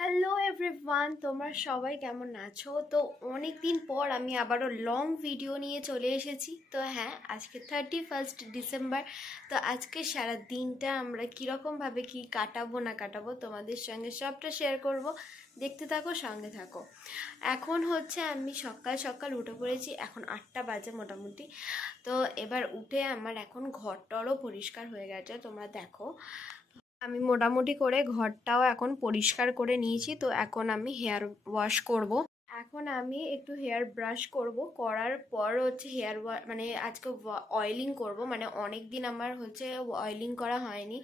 Hello everyone, তোমরা সবাই কেমন আছো? তো অনেক দিন পর আমি আবারও লং ভিডিও নিয়ে চলে এসেছি। তো হ্যাঁ, আজকে 31 ডিসেম্বর। তো আজকে সারা দিনটা আমরা কীরকমভাবে কি কাটাবো না কাটাবো তোমাদের সঙ্গে সবটা শেয়ার করব। দেখতে থাকো, সঙ্গে থাকো। এখন হচ্ছে আমি সকাল সকাল উঠে পড়েছি, এখন 8টা বাজে মোটামুটি। তো এবার উঠে আমার এখন ঘরটারও পরিষ্কার হয়ে গেছে, তোমরা দেখো। আমি মোটামুটি করে ঘরটাও এখন পরিষ্কার করে নিয়েছি। তো এখন আমি হেয়ার ওয়াশ করব। এখন আমি একটু হেয়ার ব্রাশ করব, করার পর হচ্ছে হেয়ার মানে আজকে অয়েলিং করব। মানে অনেক দিন আমার হচ্ছে অয়েলিং করা হয়নি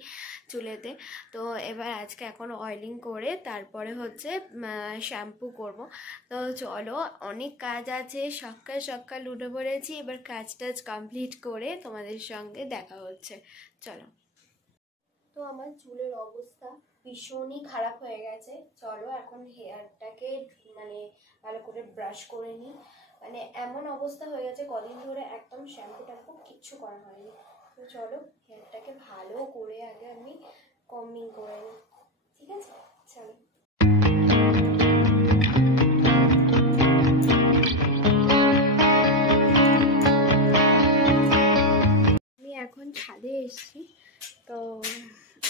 চুলেতে। তো এবার আজকে এখন অয়েলিং করে তারপরে হচ্ছে শ্যাম্পু করব। তো চলো, অনেক কাজ আছে, সকাল সকাল উঠে পড়েছি। এবার কাজ টাজ কমপ্লিট করে তোমাদের সঙ্গে দেখা হচ্ছে, চলো। তো আমার চুলের অবস্থা ভীষণই খারাপ হয়ে গেছে। চলো এখন হেয়ারটাকে মানে ভালো করে ব্রাশ করে নিই। মানে এমন অবস্থা হয়ে গেছে, কদিন ধরে একদম শ্যাম্পু ট্যাম্পু কিচ্ছু করা হয়নি। তো চলো হেয়ারটাকে ভালো করে আগে আমি কম্বিং করে নিই, ঠিক আছে? চলো। আমি এখন ছাদে এসেছি। তো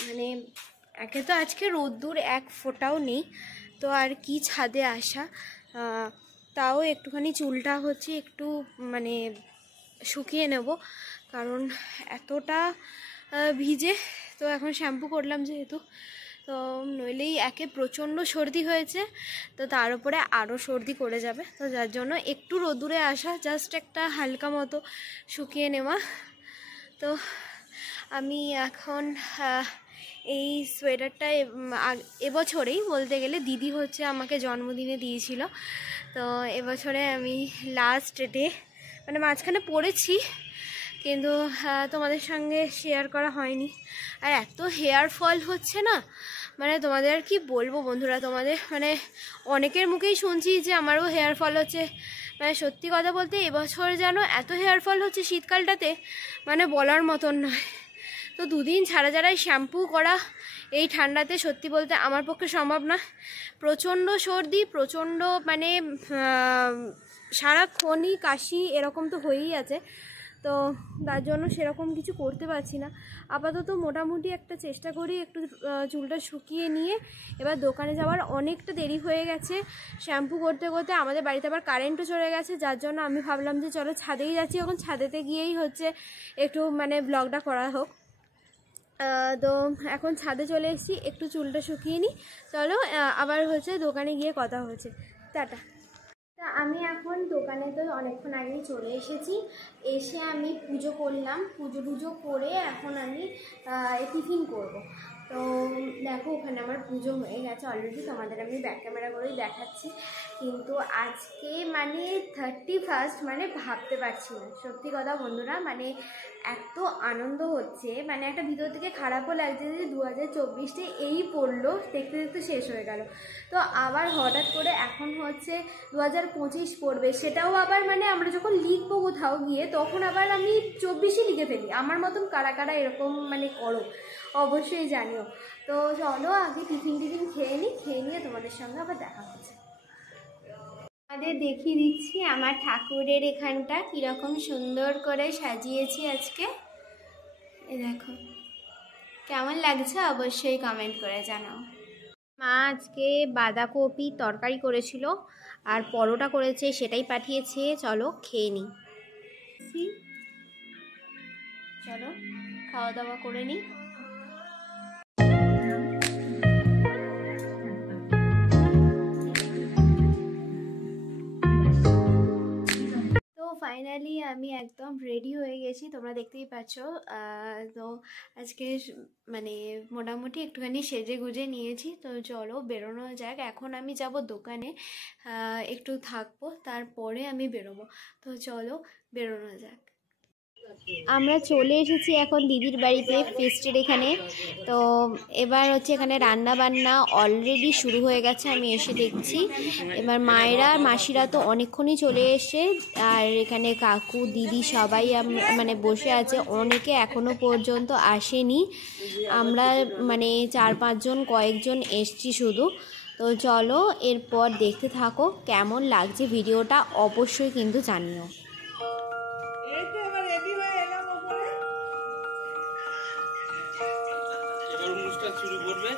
মানে একে তো আজকে রোদ্দুর এক ফোঁটাও নেই, তো আর কি ছাদে আসা। তাও একটুখানি চুলটা হচ্ছে একটু মানে শুকিয়ে নেব, কারণ এতটা ভিজে। তো এখন শ্যাম্পু করলাম যেহেতু, তো নইলেই একে প্রচণ্ড সর্দি হয়েছে, তো তার উপরে আরও সর্দি করে যাবে। তো যার জন্য একটু রোদ্দুরে আসা, জাস্ট একটা হালকা মতো শুকিয়ে নেওয়া। তো আমি এখন এই সোয়েটারটা এবছরেই বলতে গেলে দিদি হচ্ছে আমাকে জন্মদিনে দিয়েছিল। তো এবছরে আমি লাস্ট ডে মানে মাঝখানে পরেছি, কিন্তু তোমাদের সঙ্গে শেয়ার করা হয়নি। আর এত হেয়ার ফল হচ্ছে না, মানে তোমাদের আর কি বলবো বন্ধুরা। তোমাদের মানে অনেকের মুখেই শুনছি যে আমারও হেয়ার ফল হচ্ছে। মানে সত্যি কথা বলতে এবছর যেন এত হেয়ার ফল হচ্ছে শীতকালটাতে, মানে বলার মতন নয়। তো দুদিন ছাড়া ছাড়াই শ্যাম্পু করা এই ঠান্ডাতে সত্যি বলতে আমার পক্ষে সম্ভব না। প্রচণ্ড সর্দি, প্রচণ্ড মানে সারাক্ষণই কাশি, এরকম তো হয়েই আছে। তো তার জন্য সেরকম কিছু করতে পারছি না। আপাতত মোটামুটি একটা চেষ্টা করি একটু চুলটা শুকিয়ে নিয়ে। এবার দোকানে যাওয়ার অনেকটা দেরি হয়ে গেছে শ্যাম্পু করতে করতে। আমাদের বাড়িতে আবার কারেন্টও চলে গেছে, যার জন্য আমি ভাবলাম যে চলো ছাদেই যাচ্ছি, এখন ছাদেতে গিয়েই হচ্ছে একটু মানে ব্লগটা করা হোক। তো এখন ছাদে চলে এসেছি, একটু চুলটা শুকিয়ে নিই। চলো আবার হচ্ছে দোকানে গিয়ে কথা হচ্ছে, টাটা। তা আমি এখন দোকানে তো অনেকক্ষণ আগেই চলে এসেছি। এসে আমি পুজো করলাম, পুজো করে এখন আমি টিফিন করব। তো দেখো ওখানে আমার পুজো হয়ে গেছে অলরেডি, তোমাদের আমি ব্যাক ক্যামেরা করেই দেখাচ্ছি। কিন্তু আজকে মানে 31 মানে ভাবতে পারছি না, সত্যি কথা বন্ধুরা। মানে এত আনন্দ হচ্ছে, মানে একটা ভিতর থেকে খারাপও লাগছে যে 2024টা এই পড়লো, দেখতে দেখতে শেষ হয়ে গেল। তো আবার হঠাৎ করে এখন হচ্ছে 2025 পড়বে, সেটাও আবার মানে আমরা যখন লিখবো কোথাও গিয়ে তখন আবার আমি 24ই লিখে ফেলি। আমার মতন কারা কারা এরকম মানে করো অবশ্যই জানিও। তো চলো আগে টিফিন খেয়ে নিই, খেয়ে নিয়ে তোমাদের সঙ্গে আবার দেখা হচ্ছে। আমাদের দেখিয়ে দিচ্ছি আমার ঠাকুরের এখানটা কীরকম সুন্দর করে সাজিয়েছি আজকে। এ দেখো, কেমন লাগছে অবশ্যই কমেন্ট করে জানাও। মা আজকে বাঁধাকপি তরকারি করেছিল আর পরোটা করেছে, সেটাই পাঠিয়েছে। চলো খেয়ে নিই, চলো খাওয়া দাওয়া করে নিই। ফাইনালি আমি একদম রেডি হয়ে গেছি, তোমরা দেখতেই পাচ্ছ। তো আজকে মানে মোটামুটি একটুখানি সেজে গুজে নিয়েছি। তো চলো বেরোনো যাক। এখন আমি যাব দোকানে, একটু থাকবো, তারপরে আমি বেরোবো। তো চলো বেরোনো যাক। আমরা চলে এসেছি এখন দিদির বাড়িতে, ফেস্টের এখানে। তো এবার হচ্ছে এখানে রান্না বান্না অলরেডি শুরু হয়ে গেছে, আমি এসে দেখছি। এবার মায়েরা মাসিরা তো অনেকক্ষণই চলে এসে, আর এখানে কাকু দিদি সবাই মানে বসে আছে। অনেকে এখনো পর্যন্ত আসেনি, আমরা মানে 4-5 জন কয়েকজন এসছি শুধু। তো চলো এরপর দেখতে থাকো, কেমন লাগছে ভিডিওটা অবশ্যই কিন্তু জানিও। অনুষ্ঠান শুরু করবে,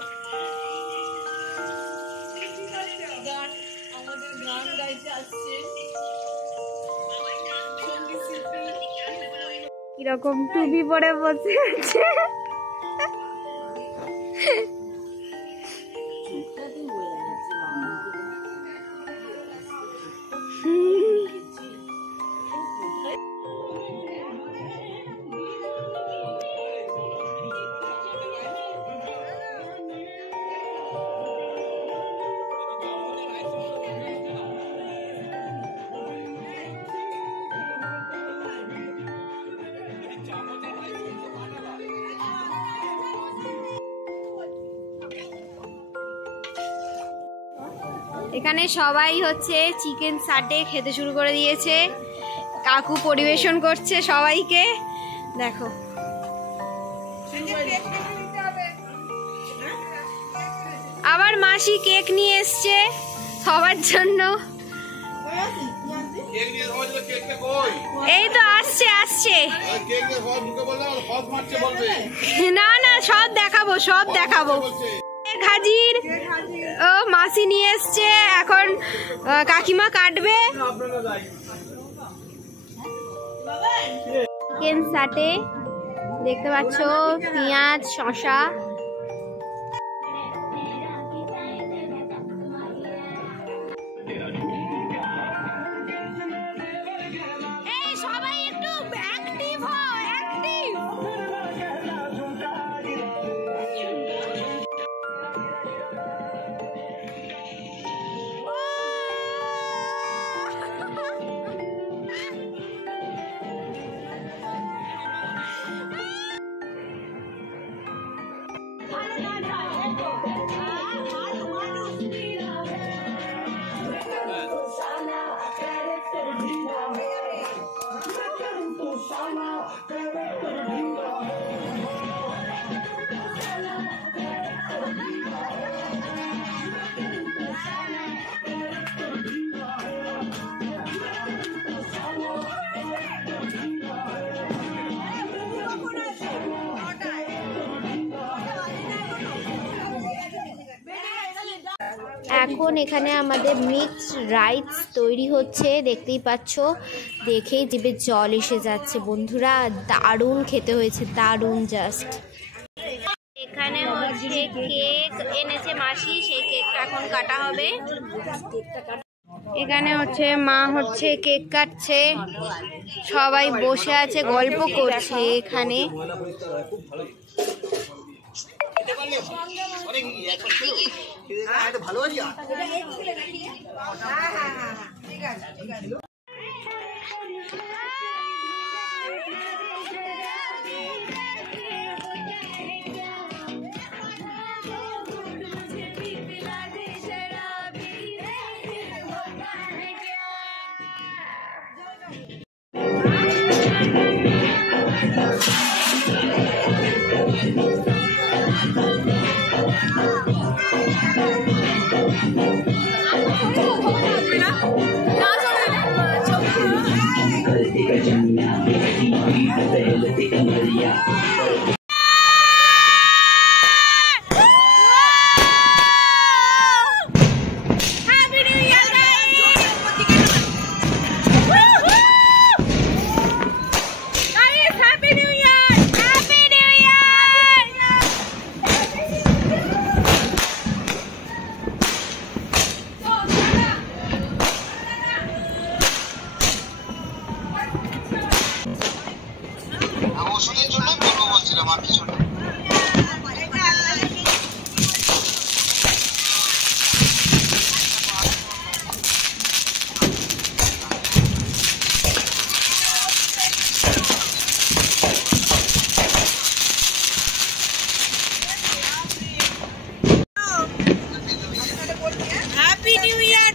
আমাদের গান গাইতে আসছে কিরকম টুপি পরে বসে আছে। এখানে সবাই হচ্ছে চিকেন সাটে খেতে শুরু করে দিয়েছে, কাকু পরিবেশন করছে সবাইকে, দেখো। আবার মাসি কেক নিয়ে এসছে সবার জন্য। এই তো আসছে আসছে, না না সব দেখাবো সব দেখাবো। হাজির, ও মাসি নিয়ে এসছে, এখন কাকিমা কাটবে। চিকেন সাটে দেখতে পাচ্ছ, পেঁয়াজ, শসা। এখন এখানে আমাদের মিক্সড রাইস তৈরি হচ্ছে, দেখতেই পাচ্ছ, দেখেই জিভে জল এসে যাচ্ছে বন্ধুরা। দারুণ খেতে হয়েছে, দারুণ জাস্ট। এখানে হচ্ছে কেক এনেছে মাসি, সেই কেকটা এখন কাটা হবে। এখানে হচ্ছে মা হচ্ছে কেক কাটছে, সবাই বসে আছে গল্প করছে এখানে।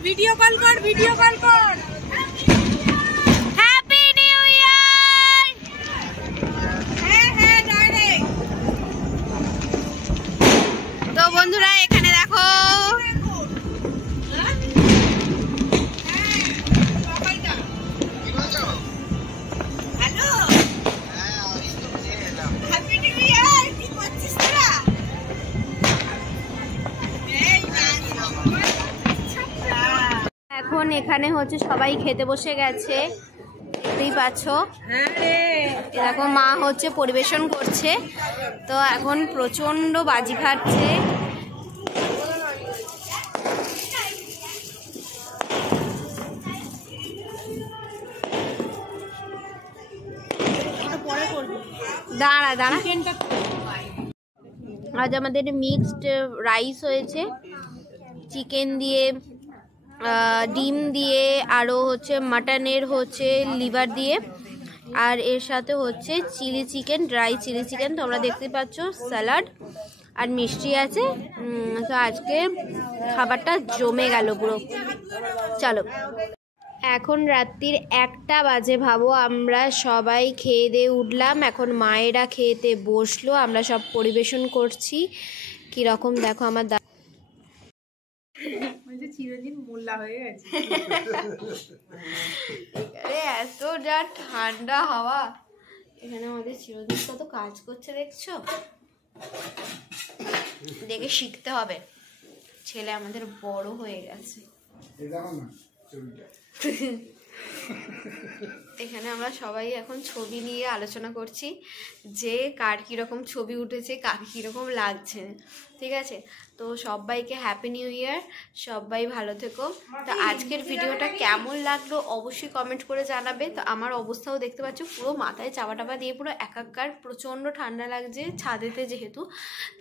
ভিডিও কল কর, ভিডিও কল কর। Happy new year. হ্যাঁ হ্যাঁ ডাইরেক্ট। তো বন্ধুরা এখানে দেখো এখন এখানে হচ্ছে সবাই খেতে বসে গেছে, দেখতেই পাচ্ছ। এরকম মা হচ্ছে পরিবেশন করছে, তো এখন প্রচন্ড বাজি ফাটছে। দাঁড়া দাঁড়া, আজ আমাদের মিক্সড রাইস হয়েছে, চিকেন দিয়ে, ডিম দিয়ে, আরও হচ্ছে মাটনের হচ্ছে লিভার দিয়ে, আর এর সাথে হচ্ছে chilli chicken, dry chilli chicken তোমরা দেখতে পাচ্ছ, স্যালাড আর মিষ্টি আছে। তো আজকে খাবারটা জমে গেল পুরো। চলো, এখন রাত্রির 1টা বাজে, ভাবো। আমরা সবাই খেয়ে দিয়ে উঠলাম, এখন মায়েরা খেতে বসলো, আমরা সব পরিবেশন করছি। কীরকম দেখো আমার চিরদিন মোল্লা হয়ে গেছে। আরে এত যা ঠান্ডা হাওয়া, এখানে আমাদের চিরদিন কত কাজ করছে দেখছো, দেখে শিখতে হবে। ছেলে আমাদের বড় হয়ে গেছে। এখানে আমরা সবাই এখন ছবি নিয়ে আলোচনা করছি যে কার কীরকম ছবি উঠেছে, কাকে কীরকম লাগছে। ঠিক আছে, তো সবাইকে হ্যাপি নিউ ইয়ার, সবাই ভালো থেকো। তো আজকের ভিডিওটা কেমন লাগলো অবশ্যই কমেন্ট করে জানাবে। তো আমার অবস্থাও দেখতে পাচ্ছ, পুরো মাথায় চাপা টাপা দিয়ে পুরো একাকার, প্রচণ্ড ঠান্ডা লাগছে ছাদেতে যেহেতু,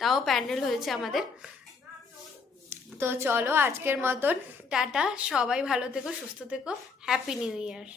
তাও প্যান্ডেল হয়েছে আমাদের। তো চলো আজকের মতন টাটা, সবাই ভালো থেকো, সুস্থ থেকো, হ্যাপি নিউ ইয়ার।